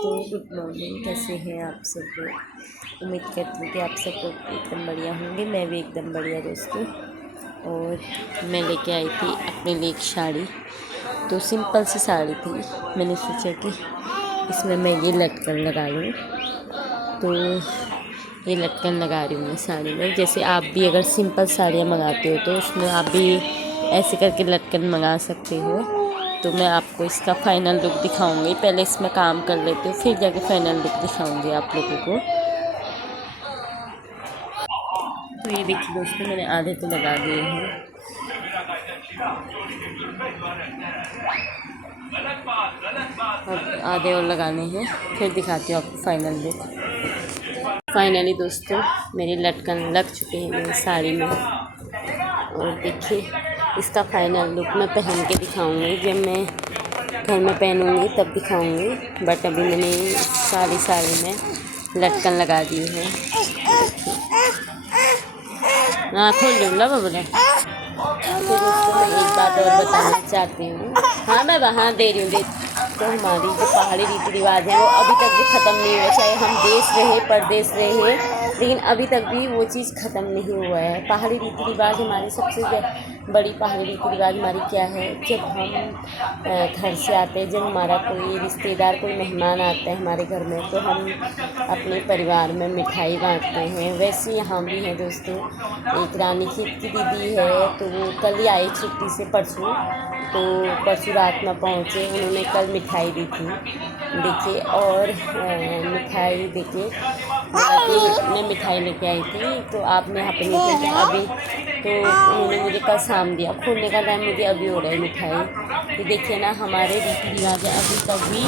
दोस्तों, good morning. कैसे हैं आप सब लोग? उम्मीद करती हूँ कि आप सब लोग एकदम बढ़िया होंगे। मैं भी एकदम बढ़िया दोस्तों। और मैं लेके आई थी अपने लिए एक साड़ी। तो सिंपल सी साड़ी थी। मैंने सोचा कि इसमें मैं ये लटकन लगा लूँ। तो ये लटकन लगा रही हूँ मैं साड़ी में। जैसे आप भी अगर सिंपल साड़ियाँ मंगाते हो तो उसमें आप भी ऐसे करके लटकन मंगा सकते हो। तो मैं आपको इसका फ़ाइनल लुक दिखाऊंगी। पहले इसमें काम कर लेती हूँ, फिर जाके फ़ाइनल लुक दिखाऊंगी आप लोगों को। तो ये देखिए दोस्तों, मैंने आधे तो लगा दिए हैं। अब आधे और लगाने हैं, फिर दिखाती हूँ आपको फ़ाइनल लुक। फाइनली दोस्तों, मेरे लटकन लग चुके हैं मेरी साड़ी में। और देखिए इसका फ़ाइनल लुक मैं पहन के दिखाऊंगी। जब मैं घर में पहनूंगी तब दिखाऊंगी। बट अभी मैंने सारी साड़ी में लटकन लगा दी है। हाँ, खोल लूँ ला बोला। तो दोस्तों, मैं एक बात और बताना चाहती हूँ। हाँ, मैं वहाँ दे रही हूँ। तो हमारी जो पहाड़ी रीति रिवाज है वो अभी तक भी ख़त्म नहीं हुआ। चाहे हम देश रहे परदेश रहे, लेकिन अभी तक भी वो चीज़ ख़त्म नहीं हुआ है। पहाड़ी रीति रिवाज हमारी सबसे बड़ी पहाड़ी रीति रिवाज हमारी क्या है? जब हम घर से आते हैं, जब हमारा कोई रिश्तेदार कोई मेहमान आता है हमारे घर में, तो हम अपने परिवार में मिठाई बांटते हैं। वैसे यहाँ भी है दोस्तों। एक रानीखेत की दीदी है, तो वो कल ही आई छुट्टी से, परसों। तो परसों रात में पहुँचे। उन्होंने कल मिठाई दी थी देखिए। और मिठाई देखिए, मैं मिठाई लेके आई थी। तो आपने यहाँ पर नहीं थी अभी, तो उन्होंने मुझे कल शाम दिया। खोलने का टाइम मुझे अभी हो रहा है मिठाई। तो देखिए ना, हमारे रीति रिवाज अभी तक भी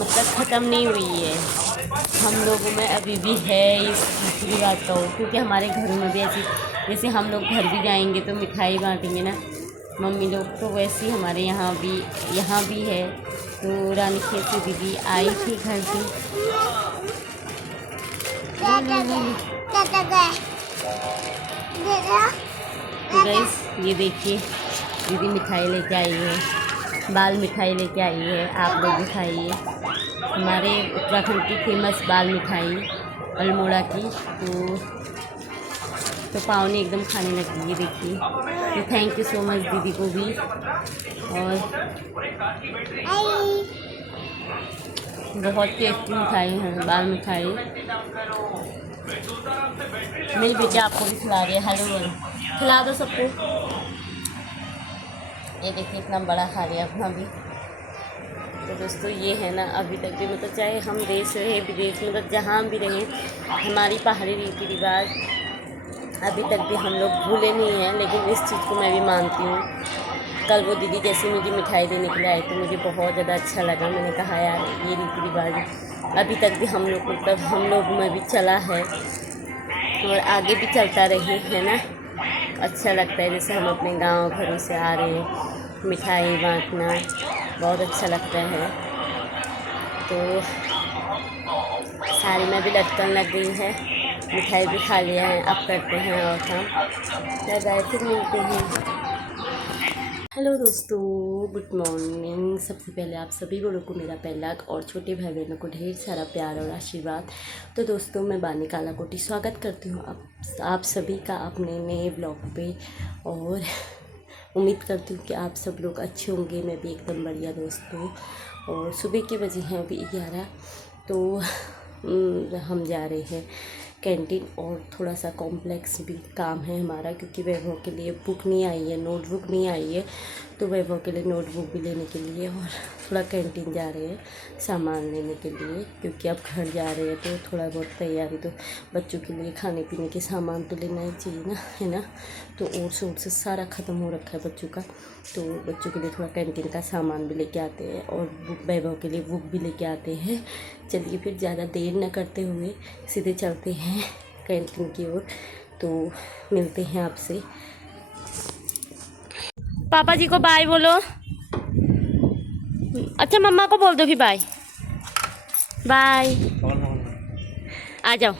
मतलब ख़त्म नहीं हुई है। हम लोगों में अभी भी है इस रीति रिवाज का। क्योंकि हमारे घरों में भी ऐसी, जैसे हम लोग घर भी जाएंगे तो मिठाई बांटेंगे ना मम्मी लोग, तो वैसे ही हमारे यहाँ भी है। तो रानीखेत से दीदी आई थी घर से। तो गाइस ये देखिए, दीदी मिठाई लेके आई है, बाल मिठाई लेके आई है। आप लोग भी खाइए। हमारे उत्तराखंड की फेमस बाल मिठाई अल्मोड़ा की। तो पावनी एकदम खाने लगी है देखिए। तो थैंक यू सो मच दीदी को भी। और बहुत टेस्टी मिठाई है बाल मिठाई। मेरी बेटी आपको भी खिला रही है। हेलो, खिला दो सबको। ये देखिए इतना बड़ा खा लिया अपना भी। तो दोस्तों ये है ना, अभी तक भी मतलब चाहे हम देश रहे विदेश, मतलब जहाँ भी रहे, हमारी पहाड़ी रीति रिवाज अभी तक भी हम लोग भूले नहीं हैं। लेकिन इस चीज़ को मैं भी मानती हूँ। कल वो दीदी जैसे मुझे मिठाई देने के लिए आई तो मुझे बहुत ज़्यादा अच्छा लगा। मैंने कहा यार, ये रीति रिवाज अभी तक भी हम लोग मतलब हम लोग में भी चला है और आगे भी चलता रहे, है ना। अच्छा लगता है जैसे हम अपने गांव घरों से आ रहे हैं, मिठाई बांटना बहुत अच्छा लगता है। तो साड़ी में भी लटकन लग गई है, मिठाई भी खा लिया है। अब करते हैं और काम। बाय, फिर मिलते हैं। हेलो दोस्तों, गुड मॉर्निंग। सबसे पहले आप सभी बड़ों को मेरा पहला और छोटे भाई बहनों को ढेर सारा प्यार और आशीर्वाद। तो दोस्तों, मैं बानी कालाकोटी स्वागत करती हूँ आप सभी का अपने नए ब्लॉग पे। और उम्मीद करती हूँ कि आप सब लोग अच्छे होंगे। मैं भी एकदम बढ़िया दोस्तों। और सुबह के बजे हैं अभी 11। तो हम जा रहे हैं कैंटीन। और थोड़ा सा कॉम्प्लेक्स भी काम है हमारा, क्योंकि वैभव के लिए बुक नहीं आई है, नोटबुक नहीं आई है। तो वैभव के लिए नोटबुक भी लेने के लिए और थोड़ा कैंटीन जा रहे हैं सामान लेने के लिए, क्योंकि अब घर जा रहे हैं तो थोड़ा बहुत तैयारी तो बच्चों के लिए खाने पीने के सामान तो लेना ही चाहिए ना, है ना। तो ओट्स से सारा ख़त्म हो रखा है बच्चों का। तो बच्चों के लिए थोड़ा कैंटीन का सामान भी लेके आते हैं और वैभव के लिए बुक भी लेके आते हैं। चलिए फिर ज़्यादा देर न करते हुए सीधे चलते हैं कैंटीन की ओर। तो मिलते हैं आपसे। पापा जी को बाय बोलो। अच्छा, मम्मा को बोल दो फिर बाय बाय। आ जाओ।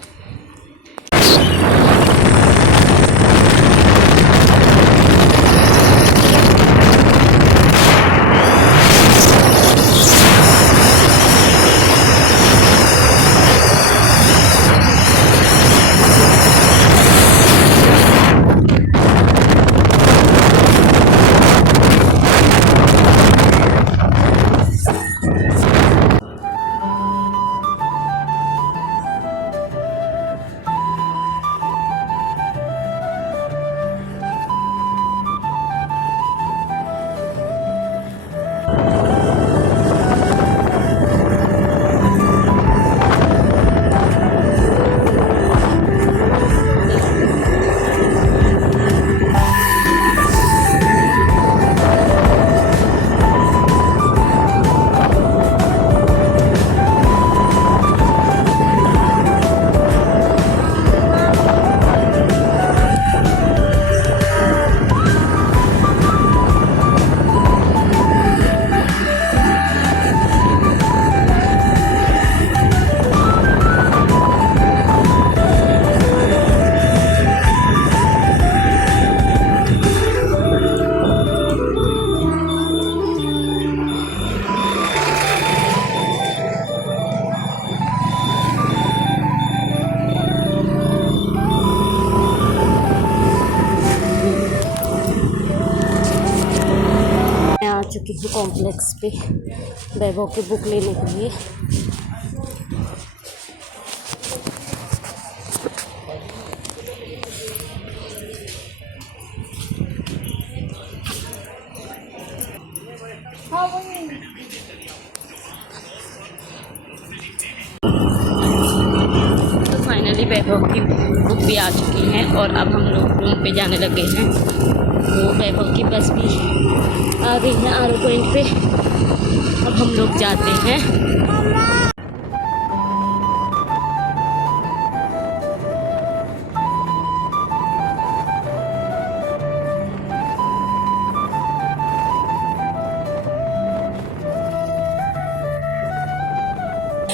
कॉम्प्लेक्स पे वैभव की बुक लेने के लिए। तो फाइनली वैभव की बुक भी आ चुकी हैं और अब हम लोग रूम पे जाने लगे हैं। तो वैभव की बस भी आ गई है आर पॉइंट पे। अब हम लोग जाते हैं।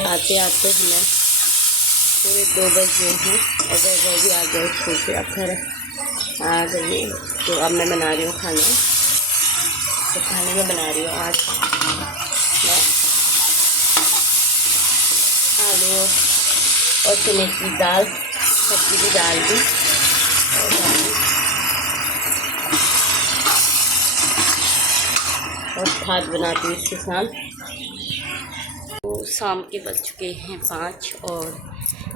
आते आते हमें पूरे 2 बज गए हैं और वैभव भी आ गए स्कूल से। अब घर आ गए तो अब मैं बना रही हूँ खाना। तो खाने में बना रही हूँ आज मैं आलू और चने की दाल, सब्जी की दाल भी और भात बनाती हूँ इसके साथ। तो शाम के बज चुके हैं 5 और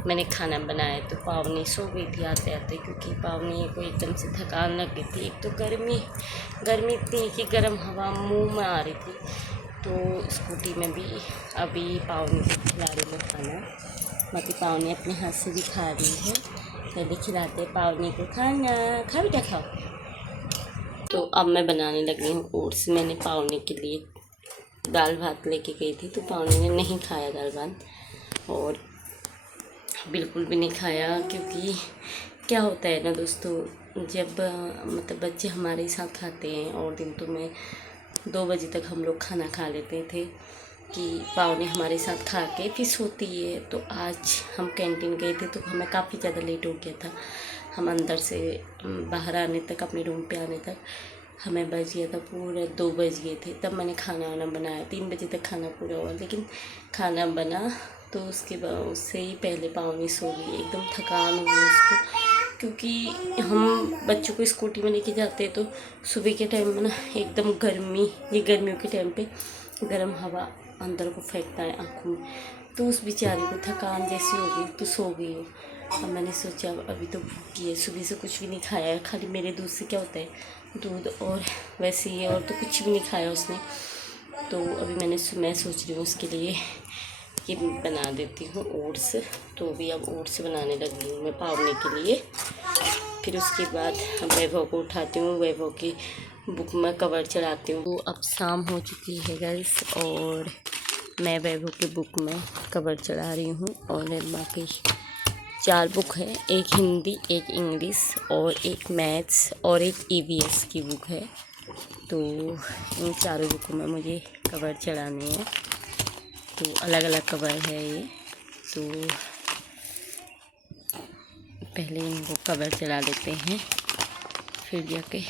मैंने खाना बनाया। तो पावनी सो गई थी आते आते, क्योंकि पावनी को एकदम से थकान लग गई थी। एक तो गर्मी इतनी कि गर्म हवा मुंह में आ रही थी। तो स्कूटी में भी अभी पावनी को खिला रही हूँ खाना। बाकी पावनी अपने हाथ से भी खा रही है। पहले खिलाते पावनी को खाना, खा बेटा खाओ। तो अब मैं बनाने लगी हूँ ओट्स। मैंने पावनी के लिए दाल भात लेके गई थी, तो पावनी ने नहीं खाया दाल भात और बिल्कुल भी नहीं खाया। क्योंकि क्या होता है ना दोस्तों, जब मतलब बच्चे हमारे साथ खाते हैं और दिन तो में 2 बजे तक हम लोग खाना खा लेते थे कि पावनी हमारे साथ खा के फिर सोती है। तो आज हम कैंटीन गए थे तो हमें काफ़ी ज़्यादा लेट हो गया था। हम अंदर से बाहर आने तक, अपने रूम पे आने तक हमें बज गया था पूरे 2 बज गए थे। तब मैंने खाना वाना बनाया। 3 बजे तक खाना पूरा हुआ, लेकिन खाना बना तो उसके बाद उससे ही पहले पावनी सो गई। एकदम थकान हो गई उसको, क्योंकि हम बच्चों को स्कूटी में लेके जाते हैं तो सुबह के टाइम में ना एकदम गर्मियों के टाइम पे गर्म हवा अंदर को फेंकता है आँखों में। तो उस बेचारी को थकान जैसी हो गई तो सो गई हो। अब मैंने सोचा अभी तो भूखी है, सुबह से कुछ भी नहीं खाया है। खाली मेरे दूध से क्या होता है, दूध और वैसे ही, और तो कुछ भी नहीं खाया उसने। तो अभी मैं सोच रही हूँ उसके लिए कि बना देती हूँ ओट्स। तो भी अब ओट्स बनाने लगी हूँ मैं पावनी के लिए। फिर उसके बाद वैभव को उठाती हूँ, वैभव की बुक में कवर चढ़ाती हूँ। तो अब शाम हो चुकी है गाइस और मैं वैभव की बुक में कवर चढ़ा रही हूँ। और बाकी 4 बुक है, एक हिंदी, एक इंग्लिश और एक मैथ्स और एक EVS की बुक है। तो इन 4 बुकों में मुझे कवर चढ़ाने हैं। तो अलग अलग कवर है ये। तो पहले इनको कवर चढ़ा लेते हैं, फिर जाके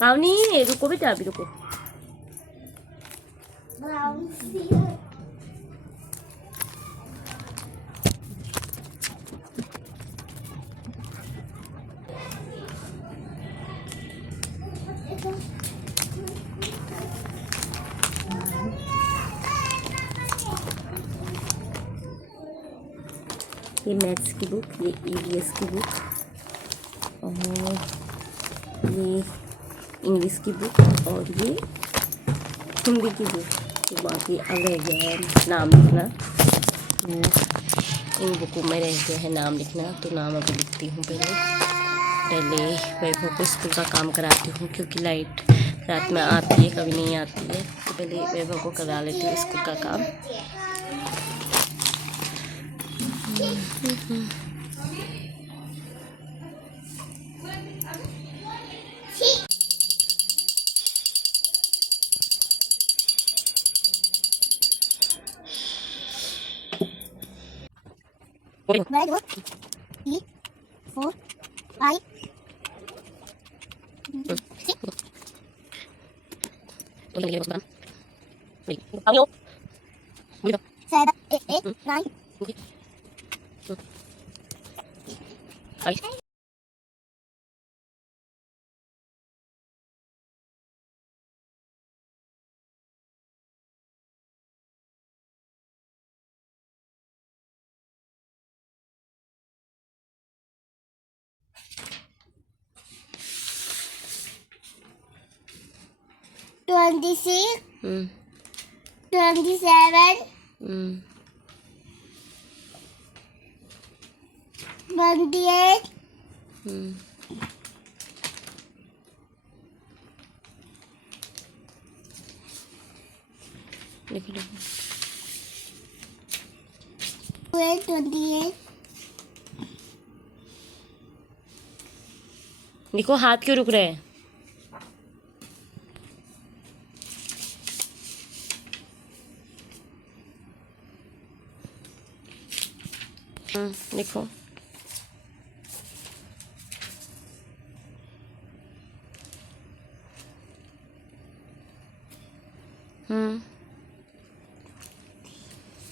पावनी रुको बेटा, अभी रुको। ये मैथ्स की बुक, ये ईवीएस की बुक, और ये इंग्लिश की बुक, और ये हिंदी की बुक। तो बाकी अब रह गया है नाम लिखना। इन बुकों में रह गया है नाम लिखना, तो नाम अभी लिखती हूँ। पहले वैभव को स्कूल का काम कराती हूँ, क्योंकि लाइट रात में आती है, कभी नहीं आती है। तो पहले वैभव को करा लेती हूँ स्कूल का काम। Very good. 3, 4, 5, 6, 7, 8, 9. Twenty-six, 27, 28, 28. देखो हाथ क्यों रुक रहे हैं? देखो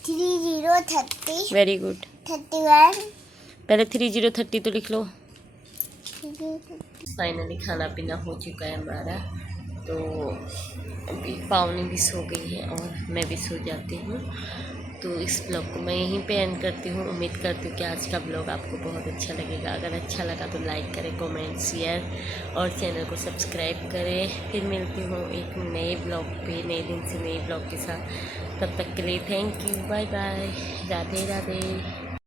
Three zero 30, वेरी गुड। 31. पहले 3030 तो लिख लो। फाइनली खाना पीना हो चुका है हमारा, तो अभी पावनी भी सो गई है और मैं भी सो जाती हूँ। तो इस ब्लॉग को मैं यहीं पे एंड करती हूँ। उम्मीद करती हूँ कि आज का ब्लॉग आपको बहुत अच्छा लगेगा। अगर अच्छा लगा तो लाइक करें, कमेंट, शेयर और चैनल को सब्सक्राइब करें। फिर मिलती हूँ एक नए ब्लॉग पे, नए दिन से नए ब्लॉग के साथ। तब तक के लिए thank you, bye bye, Radhe Radhe.